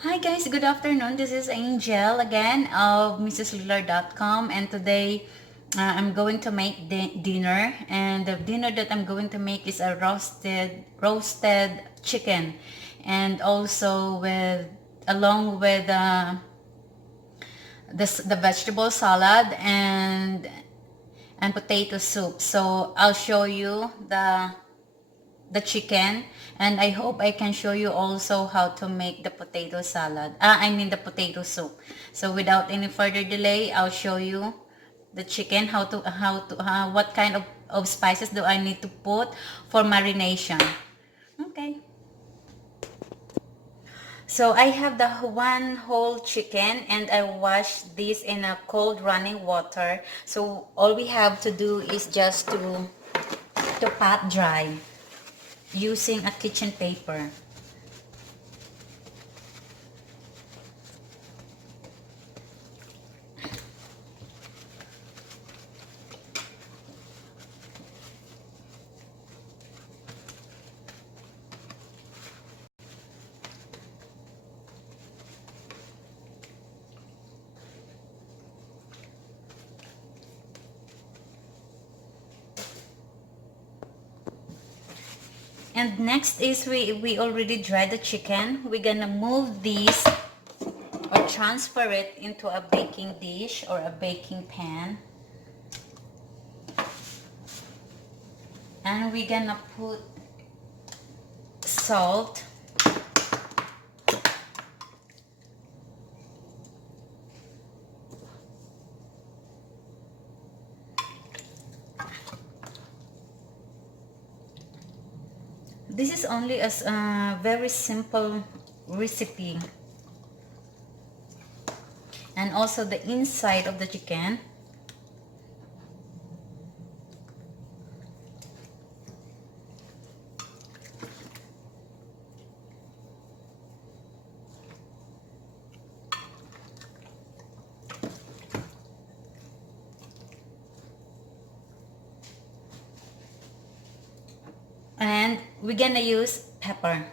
Hi guys, good afternoon. This is Angel again of MrsLillard.com, and today I'm going to make dinner, and the dinner that I'm going to make is a roasted chicken, and also with along with the vegetable salad and potato soup. So I'll show you the chicken, and I hope I can show you also how to make the potato salad. I mean the potato soup. So without any further delay, I'll show you the chicken, what kind of spices do I need to put for marination. Okay. So I have the one whole chicken, and I wash this in a cold running water. So all we have to do is just to pat dry using a kitchen paper. And next is we already dried the chicken. We're gonna move these or transfer it into a baking dish or a baking pan. And we're gonna put salt. This is only a very simple recipe. And also the inside of the chicken. And we're gonna use pepper.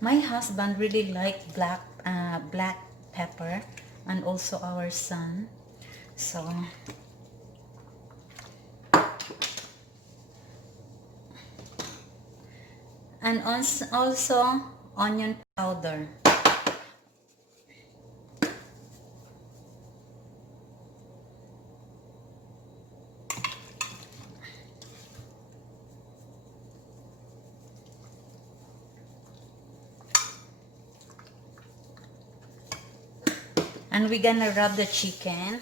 My husband really liked black pepper, and also our son. So and also onion powder. And we're gonna rub the chicken.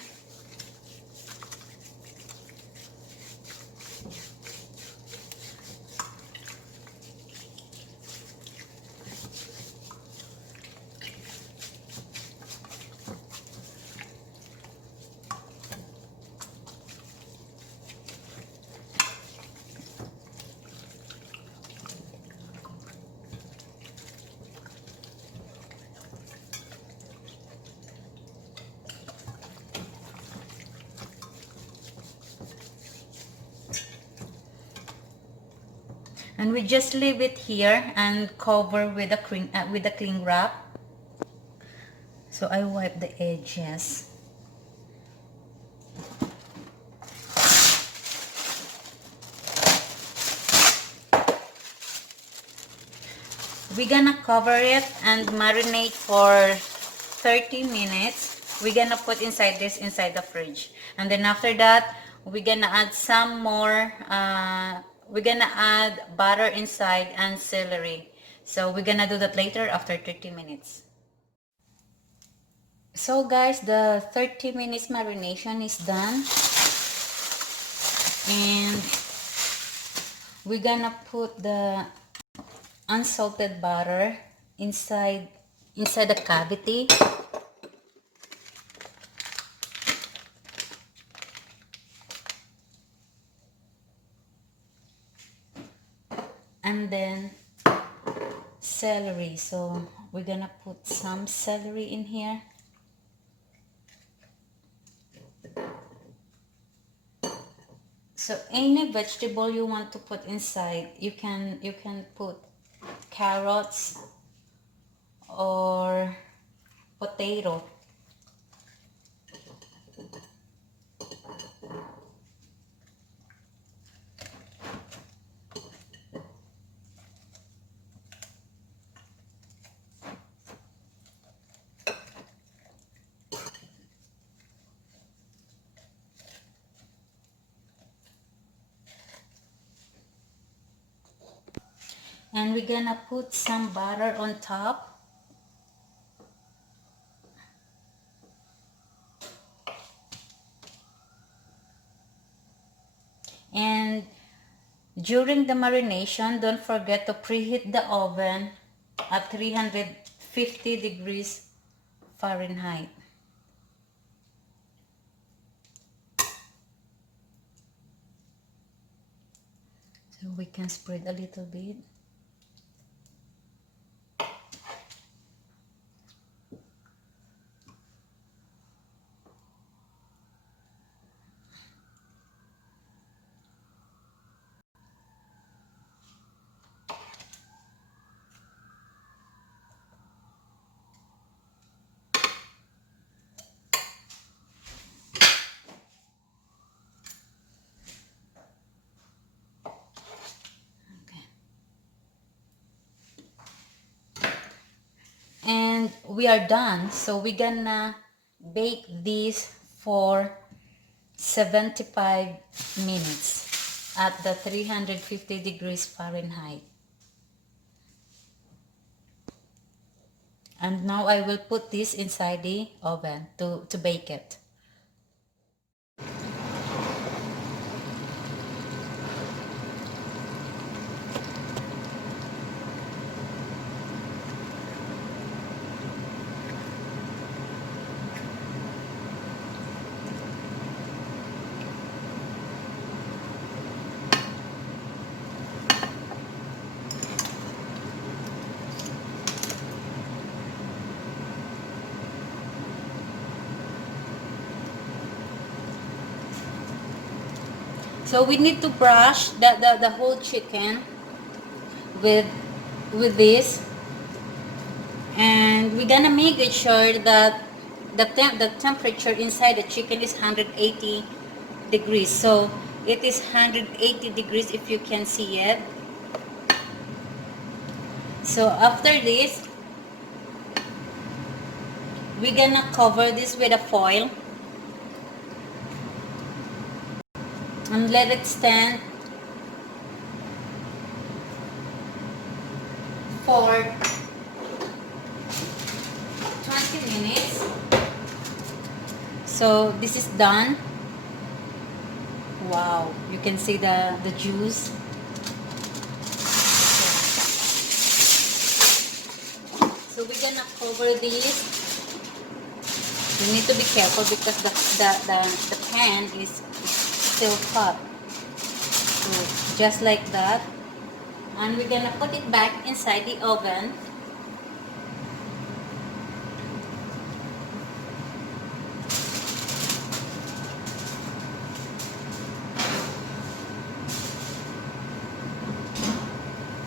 And we just leave it here and cover with a cling wrap. So I wipe the edges. We're gonna cover it and marinate for 30 minutes. We're gonna put inside the fridge, and then after that we're gonna add some more we're gonna add butter inside and celery. So we're gonna do that later after 30 minutes. So guys, the 30 minutes marination is done, and we're gonna put the unsalted butter inside the cavity. And then celery. So we're gonna put some celery in here. So any vegetable you want to put inside, you can put carrots or potato. And we're gonna put some butter on top. And during the marination, don't forget to preheat the oven at 350 degrees Fahrenheit. So we can spread a little bit. And we are done. So we're gonna bake this for 75 minutes at the 350 degrees Fahrenheit. And now I will put this inside the oven to bake it. So we need to brush the whole chicken with this, and we're gonna make it sure that the temperature inside the chicken is 180 degrees. So it is 180 degrees if you can see it. So after this, we're gonna cover this with a foil and let it stand for 20 minutes. So this is done. Wow, you can see the juice. So we're gonna cover this. You need to be careful because the pan is still hot. So just like that. And we're gonna put it back inside the oven.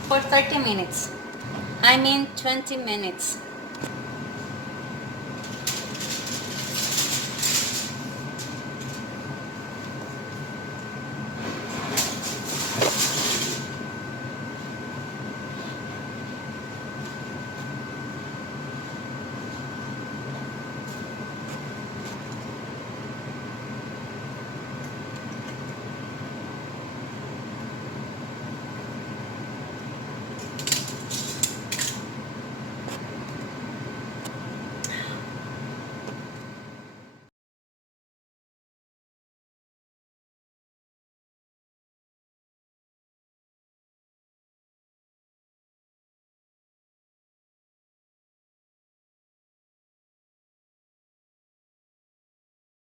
For 30 minutes. I mean 20 minutes.